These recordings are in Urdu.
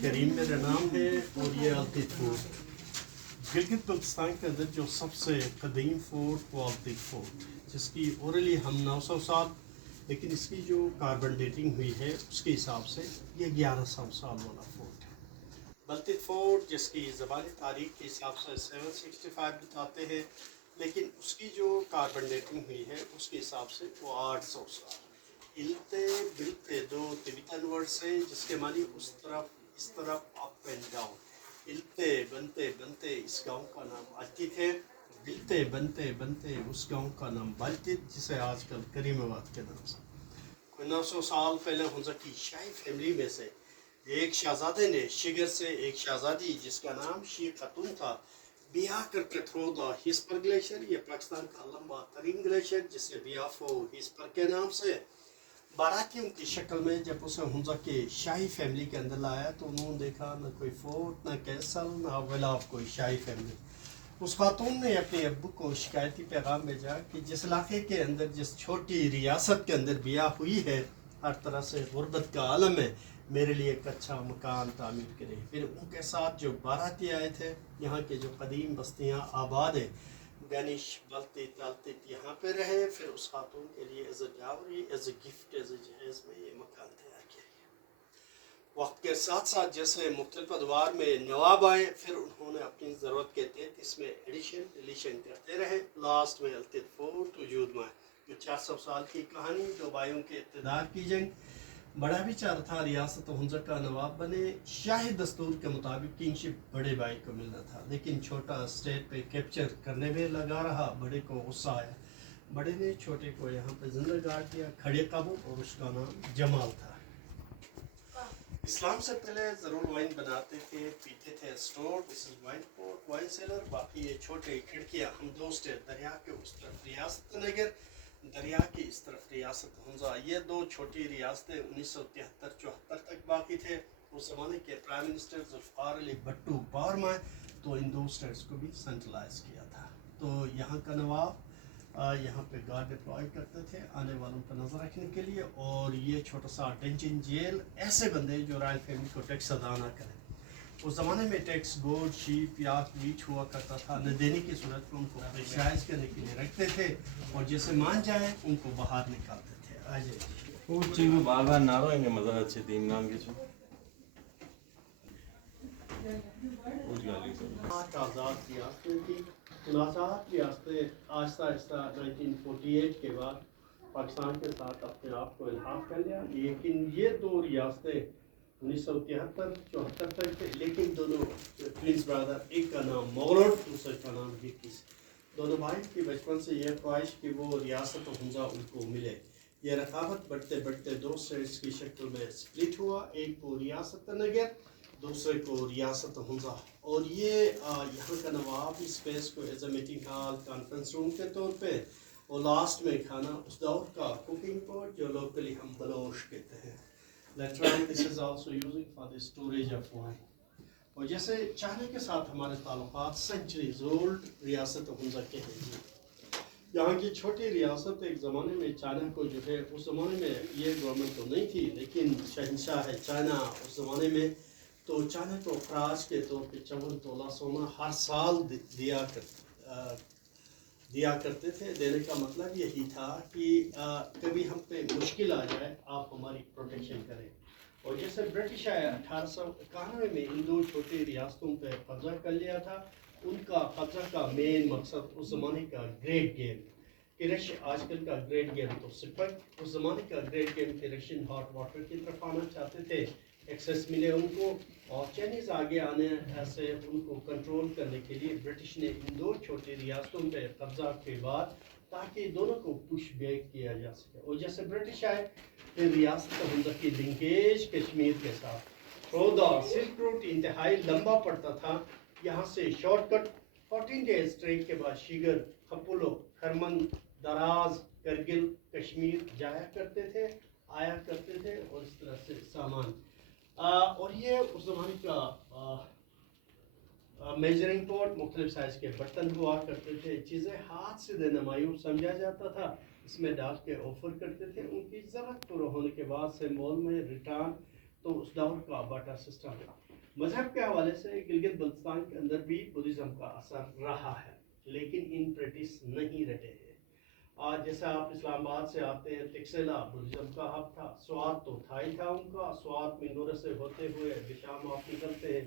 کریم میرا نام ہے اور یہ التت فورٹ گلگت بلتستان کے اندر جو سب سے قدیم فورٹ وہ التت فورٹ جس کی اورلی ہم 900 سال لیکن اس کی جو کاربن ڈیٹنگ ہوئی ہے اس کے حساب سے یہ 1100 سال والا فورٹ ہے. التت فورٹ جس کی زبانی تاریخ کے حساب سے 765 بتاتے ہیں لیکن اس کی جو کاربن ڈیٹنگ ہوئی ہے اس کے حساب سے وہ 800 سال. التے بلتے دو تبتن ورڈ سے جس کے معنی اس طرف اپ اینڈ ڈاؤن. التے بنتے بنتے اس گاؤں کا نام التت ہے. بلتے بنتے بنتے اس گاؤں کا نام بلتت جسے آج کل کریم آباد کے نام سے. کوئی 900 سال پہلے ہنزا کی شاہی فیملی میں سے ایک شہزادے نے شگر سے ایک شہزادی جس کا نام شیخ خاتون تھا بیاہ کر کے تھرو دا ہسپر گلیشیر. یہ پاکستان کا لمبا ترین گلیشیر جسے بیافو ہسپر کے نام سے باراتیوں کی شکل میں جب اسے ہنزا کے شاہی فیملی کے اندر لایا تو انہوں نے دیکھا نہ کوئی فورٹ نہ کیسل نہ غلاف کوئی شاہی فیملی. اس خاتون نے اپنے ابو کو شکایتی پیغام بھیجا کہ جس علاقے کے اندر جس چھوٹی ریاست کے اندر بیاہ ہوئی ہے ہر طرح سے غربت کا عالم ہے میرے لیے ایک اچھا مکان تعمیر کرے. پھر ان کے ساتھ جو باراتی آئے تھے یہاں کے جو قدیم بستیاں آباد ہیں گنش بلتت التت یہاں پہ رہے. پھر اس خاتون کے لیے as a dowry as a gift as a جہیز میں یہ مکان تیار کیا گیا. وقت کے ساتھ ساتھ جیسے مختلف ادوار میں نواب آئے پھر انہوں نے اپنی ضرورت کے تحت اس میں ایڈیشن ڈلیشن کرتے رہے. لاسٹ میں التت فورٹ وجود میں جو 400 سال کی کہانی دو بھائیوں کے اقتدار کی جنگ. بڑا بھی چاہتا تھا ریاست ہنزا کا نواب بنے. شاہی دستور کے مطابق کنگشپ بڑے بھائی کو ملنا تھا لیکن چھوٹا اسٹیٹ پہ کیپچر کرنے میں لگا رہا. بڑے کو غصہ آیا. بڑے نے چھوٹے کو یہاں پہ زندہ گاڑ دیا کھڑے قابو اور اس کا نام جمال تھا. اسلام سے پہلے ضرور وائن بناتے تھے پیتے تھے. Store this is wine port wine cellar. باقی یہ چھوٹے کھڑکیاں ہم دوست دریا کے اس طرف ریاست نگر دریا کی اس طرف ریاست ہنزا. یہ دو چھوٹی ریاستیں 1973-74 تک باقی تھے. اس زمانے کے prime minister Zulfiqar Ali Bhutto power میں تو ان دو اسٹیٹس کو بھی سینٹرلائز کیا تھا. تو یہاں کا نواب یہاں پہ گارڈ ڈپلوائے کرتے تھے آنے والوں پر نظر رکھنے کے لیے. اور یہ چھوٹا سا ڈنجن جیل ایسے بندے جو رائل فیملی کو ٹیکس ادا نہ کریں. اس زمانے میں ٹیکس گوڈ شیپ یاک ویٹ ہوا کرتا تھا. نہ دینے کی صورت میں ان کو پریشائز کرنے کے لیے رکھتے تھے اور جیسے مان جائے ان کو باہر نکالتے تھے. آجائے وہ چیز بار بار نہ رہو انگے مزہ اچھے تیم نام کے چھو آزاد ریاستیں تھی. آزاد ریاستیں آہستہ آہستہ 1948 کے بعد پاکستان کے ساتھ اپنے آپ کو الحاق کر لیا. لیکن یہ دو ریاستیں 1973-74 تک تھے. لیکن دونوں ٹوینس برادر ایک کا نام مغرب دوسرے کا نام ہکس. دونوں بھائی کی بچپن سے یہ خواہش کہ وہ ریاست ہنزا ان کو ملے. یہ رقابت بڑھتے بڑھتے دو اسٹیٹس کی شکل میں سپلٹ ہوا. ایک کو ریاست نگر دوسرے کو ریاست ہنزا. اور یہ یہاں کا نواب اسپیس کو as a meeting hall conference room کے طور پہ اور لاسٹ میں کھانا اس دور کا کوکنگ پاٹ جو لوکلی ہم بلوش کہتے ہیں. Later on, this is also using for the storage of wine. اور جیسے چائنا کے ساتھ ہمارے تعلقات سینچریز اولڈ ریاست ہنزا کے ہیں جی. یہاں کی چھوٹی ریاست ایک زمانے میں چائنا کو جو ہے اس زمانے میں یہ گورنمنٹ تو نہیں تھی لیکن شہنشاہ ہے چائنا اس زمانے میں تو چائنا کو خراج کے طور پہ 54 تولہ سونا ہر سال دیا کرتے تھے. دینے کا مطلب یہی تھا کہ کبھی ہم پہ مشکل آ جائے آپ ہماری پروٹیکشن کریں. اور جیسے برٹش آیا 1891 میں ان دو چھوٹی ریاستوں پہ قبضہ کر لیا تھا. ان کا قبضہ کا مین مقصد اس زمانے کا گریٹ گیم کہ آج کل کا گریٹ گیم تو سپر اس زمانے کا گریٹ گیم کہ رشین ہاٹ واٹر کی طرف آنا چاہتے تھے. ایکسیس ملے ان کو اور چائنیز آگے آنے سے ان کو کنٹرول کرنے کے لیے برٹش نے ان دو چھوٹی ریاستوں پہ قبضہ کے بعد تاکہ دونوں کو پش بیک کیا جا سکے. اور جیسے برٹش آئے پھر ریاست ہنزا کی لنکیج کشمیر کے ساتھ رودا سلک روٹ انتہائی لمبا پڑتا تھا. یہاں سے شارٹ کٹ 14 ڈیز ٹرین کے بعد شیگر کھپولو کھرمن دراز کرگل کشمیر جایا کرتے تھے آیا کرتے تھے اور اس طرح سے سامان. اور یہ اس زمانے کا میجرنگ پورٹ مختلف سائز کے برتن ہوا کرتے تھے. چیزیں ہاتھ سے دینا مایوس سمجھا جاتا تھا. اس میں ڈال کے آفر کرتے تھے. ان کی ضرورت پورا ہونے کے بعد سے مال میں ریٹرن. تو اس دور کا باٹا سسٹم ہے. مذہب کے حوالے سے گلگت بلتستان کے اندر بھی بدھزم کا اثر رہا ہے لیکن ان پریکٹس نہیں رہے ہیں. آج جیسے آپ اسلام آباد سے آتے ہیں ٹکسلا بدھزم کا ہب تھا. سوات تو تھا ہی تھا ان کا. سوات منگورے سے ہوتے ہوئے بشام آپ نکلتے ہیں.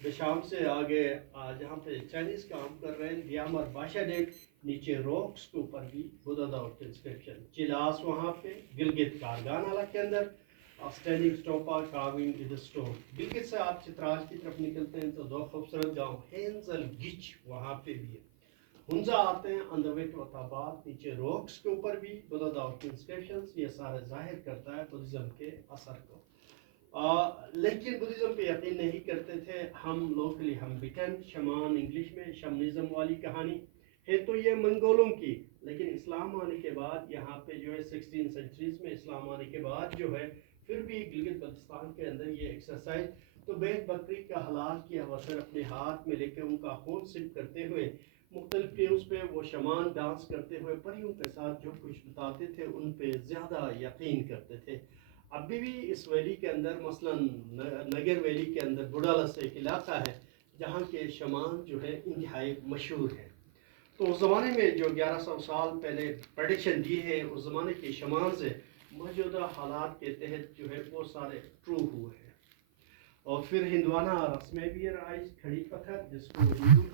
بشام سے آگے جہاں پہ چائنیز کام کر رہے ہیں دیامر بادشاہ ڈیٹ نیچے روکس کے اوپر بھی بدھا دور کے انسکرپشن. چلاس وہاں پہ گلگت کارگان علاقے کے اندر standing stupa carving with stone. Gilgit سے آپ چتراج کی طرف نکلتے ہیں تو دو خوبصورت گاؤں ہینزل گچ وہاں پہ بھی ہے. ہنزا آتے ہیں اندر وے ٹو آباد نیچے روکس کے اوپر بھی بدھا دور کے انسکرپشنز. یہ سارے ظاہر کرتا ہے بدھزم کے اثر کو. لیکن بدھزم پہ یقین نہیں کرتے تھے. ہم لوکلی ہم بٹن شمان انگلش میں شمنزم والی کہانی ہے تو یہ منگولوں کی. لیکن اسلام آنے کے بعد یہاں پہ جو ہے 16 سینچریز میں اسلام آنے کے بعد جو ہے پھر بھی گلگت بلتستان کے اندر یہ ایکسرسائز. تو بیت بکری کا حلال کیا وسر اپنے ہاتھ میں لے کے ان کا خون سپ کرتے ہوئے مختلف ٹیمز پہ وہ شمان ڈانس کرتے ہوئے پریوں کے ساتھ جو کچھ بتاتے تھے ان پہ زیادہ یقین کرتے تھے. ابھی بھی اس ویلی کے اندر مثلا نگر ویلی کے اندر بڈالس ایک علاقہ ہے جہاں کے شمان جو ہے انتہائی مشہور ہے. تو اس زمانے میں جو 1100 سال پہلے پریڈکشن دی ہے اس زمانے کے شمان سے موجودہ حالات کے تحت جو ہے وہ سارے ٹرو ہوئے ہیں. اور پھر ہندوانہ رسمیں بھی رائج کھڑی پتھر جس کو ہندو